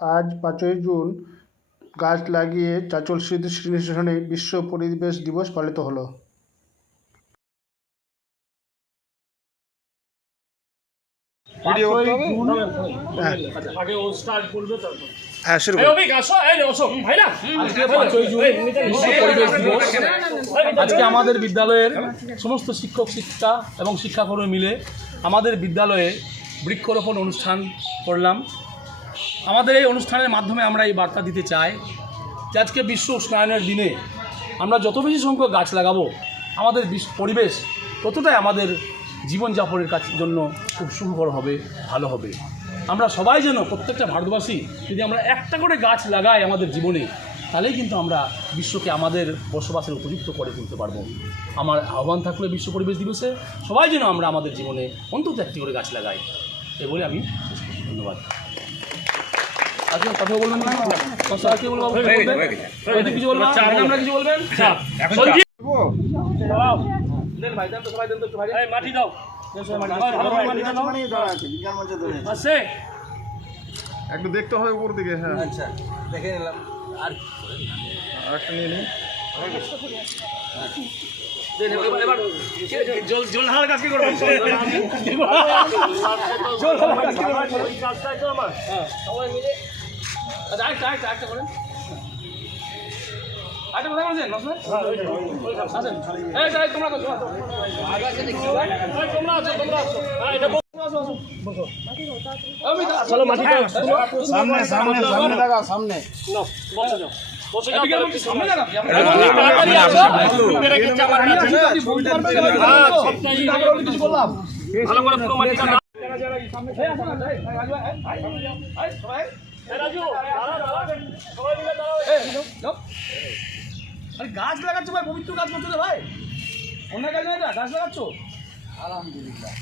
আজ 5ই জুন গাছ লাগিয়ে চাঁচল স্মৃতি স্টেশনে বিশ্ব পরিবেশ দিবস পালিত হলো। আজকে আমাদের বিদ্যালয়ের সমস্ত শিক্ষক শিক্ষিকা এবং শিক্ষাকর্মী মিলে আমাদের বিদ্যালয়ে বৃক্ষরোপণ অনুষ্ঠান করলাম। আমাদের এই অনুষ্ঠানের মাধ্যমে আমরা এই বার্তা দিতে চাই যে আজকে বিশ্ব উষ্ণায়নের দিনে আমরা যত বেশি সংখ্যক গাছ লাগাবো আমাদের পরিবেশ ততটাই আমাদের জীবনযাপনের জন্য খুব সুখকর হবে, ভালো হবে। আমরা সবাই যেন প্রত্যেকটা ভারতবাসী যদি আমরা একটা করে গাছ লাগাই আমাদের জীবনে, তাহলেই কিন্তু আমরা বিশ্বকে আমাদের বসবাসের উপযুক্ত করে তুলতে পারবো। আমার আহ্বান থাকলে বিশ্ব পরিবেশ দিবসে সবাই যেন আমরা আমাদের জীবনে অন্তত একটি করে গাছ লাগাই, এই বলে আমি ধন্যবাদ। আজকে কথা বলবেন না, কি বলবো, কিছু বলবেন, আমরা কিছু বলবেন, মাটি দাও, একটু দেখতে হবে উপর দিকে। হ্যাঁ, আচ্ছা দেখে নিলাম। আর একটা নিয়ে নিই। এবার জল ঢালার কাজ কি করবো? সবাই মিলে আরেকটা করেন। আরেকটা কোথায় বলছেন? তোমরা চলো মাটি সামনে লাগা, সামনে গাছ লাগাচ্ছ ভাই, পবিত্র গাছ করছো তো ভাই, অন্য গাছ নয়, গাছ লাগাচ্ছ। আলহামদুলিল্লাহ।